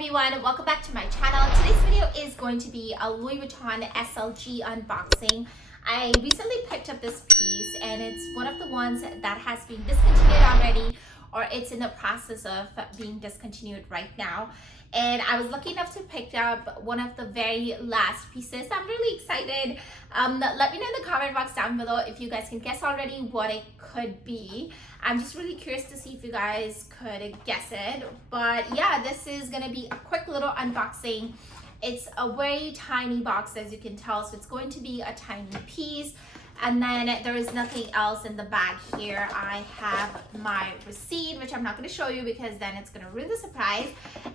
everyone, welcome back to my channel. Today's video is going to be a Louis Vuitton SLG unboxing. I recently picked up this piece and it's one of the ones that has been discontinued already, or it's in the process of being discontinued right now. And I was lucky enough to pick up one of the very last pieces. I'm really excited. Let me know in the comment box down below if you guys can guess already what it could be. I'm just really curious to see if you guys could guess it. But yeah, this is gonna be a quick little unboxing. It's a very tiny box, as you can tell, so it's going to be a tiny piece. And then there is nothing else in the bag here. I have my receipt, which I'm not going to show you because then it's going to ruin the surprise.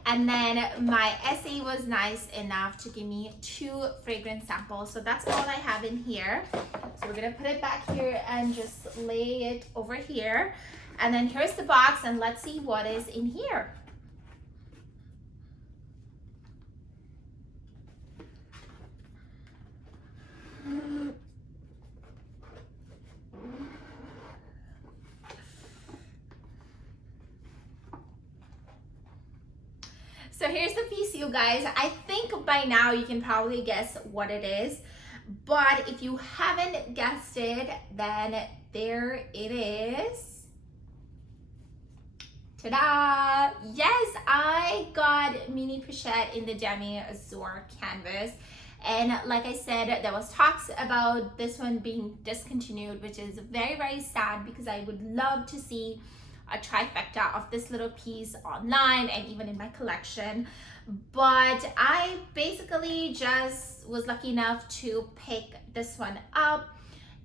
And then my SA was nice enough to give me 2 fragrance samples. So that's all I have in here. So we're going to put it back here and just lay it over here. And then here's the box, and let's see what is in here. So here's the piece, you guys. I think by now you can probably guess what it is, but if you haven't guessed it, then there it is. Ta-da! Yes, I got mini Pochette in the Demi Azure canvas. And like I said, there was talks about this one being discontinued, which is very, very sad because I would love to see a trifecta of this little piece online and even in my collection. But I basically just was lucky enough to pick this one up.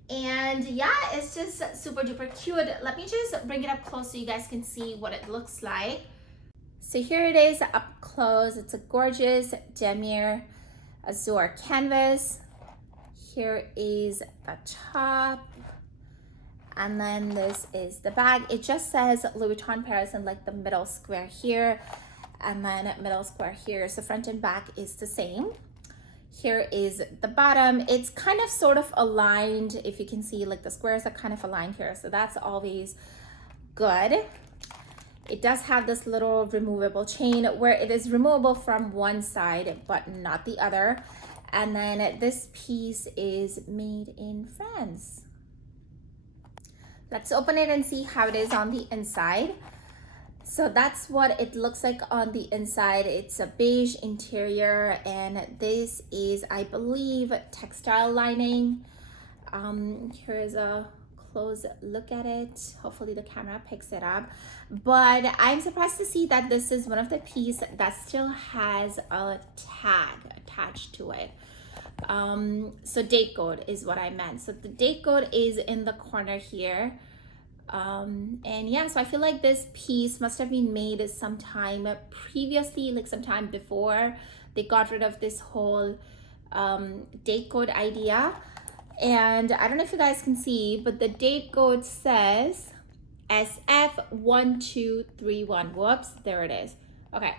And yeah, it's just super duper cute. Let me just bring it up close so you guys can see what it looks like. So here it is up close. It's a gorgeous Demi Azure canvas. Here is the top. And then this is the bag. It just says Louis Vuitton Paris in like the middle square here, and then middle square here. So front and back is the same. Here is the bottom. It's kind of sort of aligned. If you can see, like the squares are kind of aligned here. So that's always good. It does have this little removable chain where it is removable from one side, but not the other. And then this piece is made in France. Let's open it and see how it is on the inside. So that's what it looks like on the inside. It's a beige interior, and this is, I believe, textile lining. Here's a close look at it. Hopefully the camera picks it up. But I'm surprised to see that this is one of the pieces that still has a tag attached to it. So date code is what I meant. So the date code is in the corner here. And yeah, so I feel like this piece must have been made sometime previously, like sometime before they got rid of this whole date code idea. And I don't know if you guys can see, but the date code says SF1231. Whoops, there it is. Okay,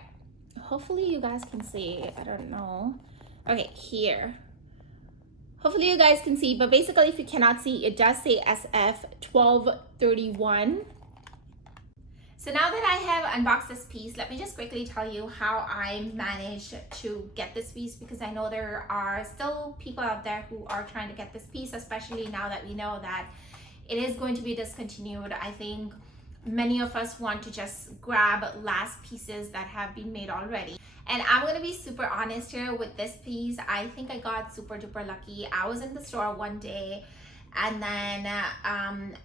hopefully you guys can see. I don't know. Okay, here. Hopefully you guys can see, but basically if you cannot see, it does say SF1231. So now that I have unboxed this piece, let me just quickly tell you how I managed to get this piece, because I know there are still people out there who are trying to get this piece, especially now that we know that it is going to be discontinued. I think many of us want to just grab last pieces that have been made already. And I'm gonna be super honest here with this piece. I think I got super duper lucky. I was in the store one day, and then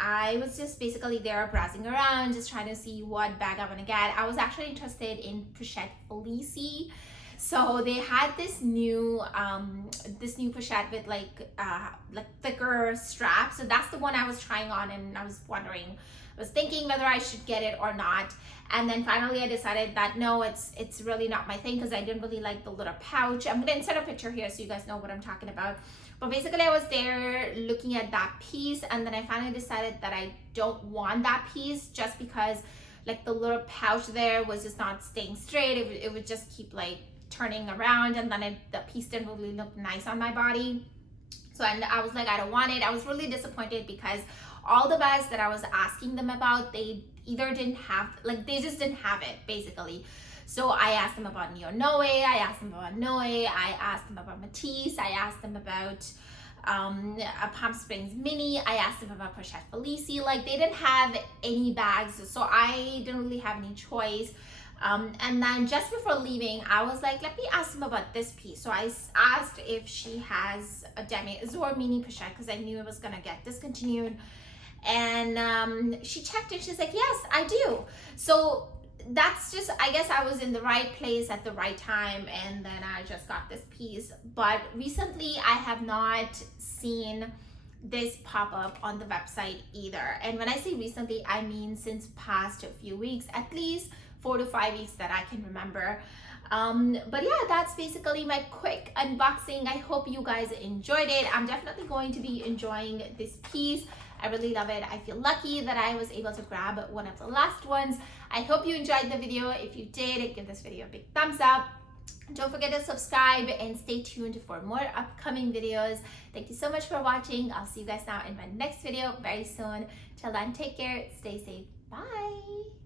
I was just basically there browsing around, just trying to see what bag I want to get. I was actually interested in Pochette Fleecy. So they had this new Pochette with like thicker straps. So that's the one I was trying on, and I was thinking whether I should get it or not. And then finally I decided that no, it's really not my thing, because I didn't really like the little pouch. I'm gonna insert a picture here so you guys know what I'm talking about. But basically I was there looking at that piece, and then I finally decided that I don't want that piece, just because like the little pouch there was just not staying straight. It would just keep like turning around, and then the piece didn't really look nice on my body. So I was like, I don't want it. I was really disappointed because all the bags that I was asking them about, they either didn't have, like they just didn't have it basically. So I asked them about Nano, I asked them about Noe, I asked them about Metis, I asked them about a Palm Springs Mini, I asked them about Pochette Felici. Like, they didn't have any bags, so I didn't really have any choice. And then just before leaving, I was like, let me ask them about this piece. So I asked if she has a Demi Azure Mini Pochette, because I knew it was gonna get discontinued. And she checked and she's like, yes, I do. So that's just, I guess I was in the right place at the right time, and then I just got this piece. But recently I have not seen this pop up on the website either. And when I say recently, I mean since past a few weeks, at least 4 to 5 weeks that I can remember. But yeah, that's basically my quick unboxing. I hope you guys enjoyed it. I'm definitely going to be enjoying this piece. I really love it. I feel lucky that I was able to grab one of the last ones. I hope you enjoyed the video. If you did, give this video a big thumbs up. Don't forget to subscribe and stay tuned for more upcoming videos. Thank you so much for watching. I'll see you guys now in my next video very soon. Till then, take care, stay safe, bye.